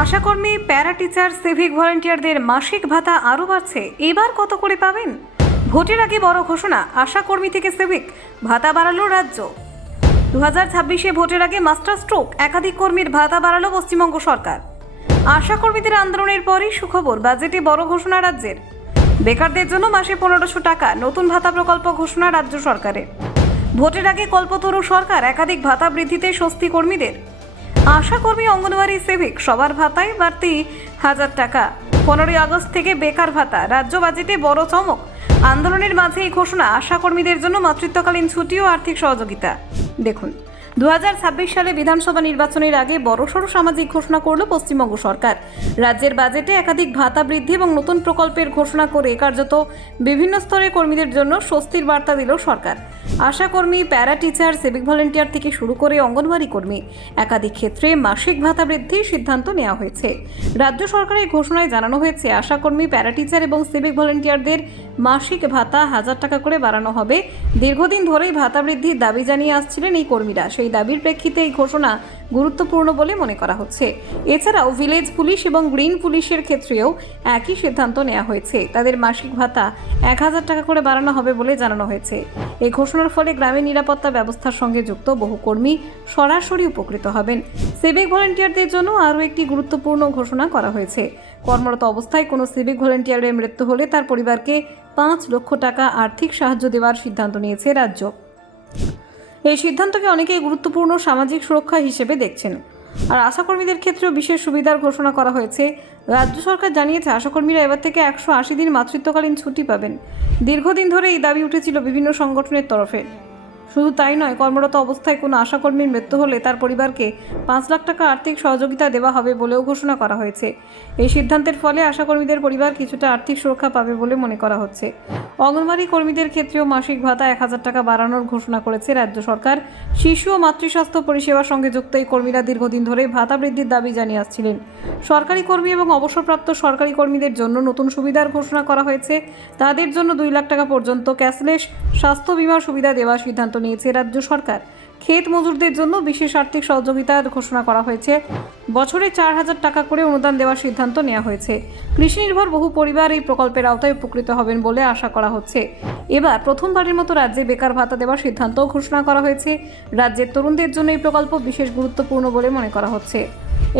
আশাকর্মী, para teacher, civic ভলান্টিয়ারদের মাসিক ভাতা আরও বাড়ছে। এবার কত করে পাবেন? ভোটের আগে বড় ঘোষণা, আশাকর্মী থেকে সিভিক ভাতা বাড়ালো রাজ্য। 2026-এ ভোটের আগে মাস্টার স্ট্রোক, একাধিক কর্মীর ভাতা বাড়ালো পশ্চিমবঙ্গ সরকার। আশাকর্মীদের আন্দোলনের পরই সুখবর, বাজেটে বড় ঘোষণা রাজ্যের। বেকারদের জন্য মাসে 1500 টাকা নতুন ভাতা প্রকল্প ঘোষণা রাজ্য সরকারের। ভোটের আগে কল্পতরু সরকার, একাধিক ভাতা বৃদ্ধিতে স্বস্তি কর্মীদের। আশাকর্মী, অঙ্গনওয়াড়ি, সিভিক সবার ভাতায় বাড়তি 1000 টাকা। 15ই আগস্ট থেকে বেকার ভাতা, রাজ্য বাজেটে বড় চমক। আন্দোলনের মাঝে এই ঘোষণা, আশাকর্মীদের জন্য মাতৃত্বকালীন ছুটি ও আর্থিক সহযোগিতা। দেখুন, 2026 সালে বিধানসভা নির্বাচনের আগে বড়সড় সামাজিক ঘোষণা করল পশ্চিমবঙ্গ সরকার। রাজ্যের বাজেটে একাধিক ভাতা বৃদ্ধি এবং নতুন প্রকল্পের ঘোষণা করে কার্যত বিভিন্ন স্তরের কর্মীদের জন্য স্বস্তির বার্তা দিল সরকার। আশাকর্মী, প্যারা টিচার, সিভিক ভলান্টিয়ার থেকে শুরু করে অঙ্গনওয়াড়ি কর্মী, একাধিক ক্ষেত্রে মাসিক ভাতা বৃদ্ধির সিদ্ধান্ত নেওয়া হয়েছে। রাজ্য সরকারের ঘোষণায় জানানো হয়েছে, আশাকর্মী, প্যারা টিচার এবং সিভিক ভলান্টিয়ারদের মাসিক ভাতা 1000 টাকা করে বাড়ানো হবে। দীর্ঘদিন ধরেই ভাতা বৃদ্ধির দাবি জানিয়ে আসছিলেন এই কর্মীরা। সেই দাবির প্রেক্ষিতে এই ঘোষণা গুরুত্বপূর্ণ বলে মনে করা হচ্ছে। এছাড়াও ভিলেজ পুলিশ এবং গ্রিন পুলিশের ক্ষেত্রেও একই সিদ্ধান্ত নেওয়া হয়েছে। তাদের মাসিক ভাতা 1000 টাকা করে বাড়ানো হবে বলে জানানো হয়েছে। এই ঘোষণার ফলে গ্রামের নিরাপত্তা ব্যবস্থার সঙ্গে যুক্ত বহু কর্মী সরাসরি উপকৃত হবেন। সিভিক ভলান্টিয়ারদের জন্য আরও একটি গুরুত্বপূর্ণ ঘোষণা করা হয়েছে। কর্মরত অবস্থায় কোনো সিভিক ভলান্টিয়ারের মৃত্যু হলে তার পরিবারকে 5 লক্ষ টাকা আর্থিক সাহায্য দেওয়ার সিদ্ধান্ত নিয়েছে রাজ্য। এই সিদ্ধান্তকে অনেকেই গুরুত্বপূর্ণ সামাজিক সুরক্ষা হিসেবে দেখছেন। আর আশাকর্মীদের ক্ষেত্রেও বিশেষ সুবিধার ঘোষণা করা হয়েছে। রাজ্য সরকার জানিয়েছে, আশাকর্মীরা এবার থেকে 180 দিন মাতৃত্বকালীন ছুটি পাবেন। দীর্ঘদিন ধরে এই দাবি উঠেছিল বিভিন্ন সংগঠনের তরফে। শুধু তাই নয়, কর্মরত অবস্থায় কোনো আশাকর্মীর মৃত্যু হলে তার পরিবারকে 5 লাখ টাকা আর্থিক সহযোগিতা দেওয়া হবে বলেও ঘোষণা করা হয়েছে। এই সিদ্ধান্তের ফলে আশাকর্মীদের পরিবার কিছুটা আর্থিক সুরক্ষা পাবে বলে মনে করা হচ্ছে। অঙ্গনওয়াড়ি কর্মীদের ক্ষেত্রেও মাসিক ভাতা 1000 টাকা বাড়ানোর ঘোষণা করেছে রাজ্য সরকার। শিশু ও মাতৃস্বাস্থ্য পরিষেবার সঙ্গে যুক্ত এই কর্মীরা দীর্ঘদিন ধরে ভাতা বৃদ্ধির দাবি জানিয়ে আসছিলেন। সরকারি কর্মী এবং অবসরপ্রাপ্ত সরকারি কর্মীদের জন্য নতুন সুবিধার ঘোষণা করা হয়েছে। তাদের জন্য 2 লাখ টাকা পর্যন্ত ক্যাশলেস স্বাস্থ্য বীমার সুবিধা দেওয়ার সিদ্ধান্ত নিয়েছে রাজ্য সরকার। ক্ষেত মজুরদের জন্য বিশেষ আর্থিক সহযোগিতার ঘোষণা করা হয়েছে। বছরে 4000 টাকা করে অনুদান দেওয়ার সিদ্ধান্ত নেওয়া হয়েছে। কৃষি নির্ভর বহু পরিবার এই প্রকল্পের আওতায় উপকৃত হবেন বলে আশা করা হচ্ছে। এবার প্রথমবারের মতো রাজ্যে বেকার ভাতা দেওয়ার সিদ্ধান্তও ঘোষণা করা হয়েছে। রাজ্যের তরুণদের জন্য এই প্রকল্প বিশেষ গুরুত্বপূর্ণ বলে মনে করা হচ্ছে।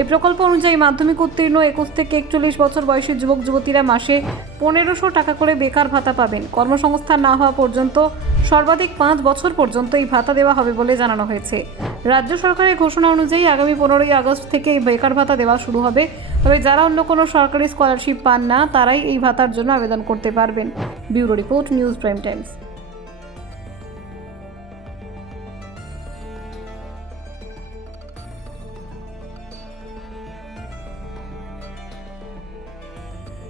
এই প্রকল্প অনুযায়ী মাধ্যমিক উত্তীর্ণ 21 থেকে 41 বছর বয়সী যুবক যুবতীরা মাসে 1500 টাকা করে বেকার ভাতা পাবেন। কর্মসংস্থান না হওয়া পর্যন্ত সর্বাধিক 5 বছর পর্যন্ত এই ভাতা দেওয়া হবে বলে জানানো হয়েছে। রাজ্য সরকারের ঘোষণা অনুযায়ী আগামী 15ই আগস্ট থেকে এই বেকার ভাতা দেওয়া শুরু হবে। তবে যারা অন্য কোনো সরকারি স্কলারশিপ পান না, তারাই এই ভাতার জন্য আবেদন করতে পারবেন। Bureau report, news prime Times.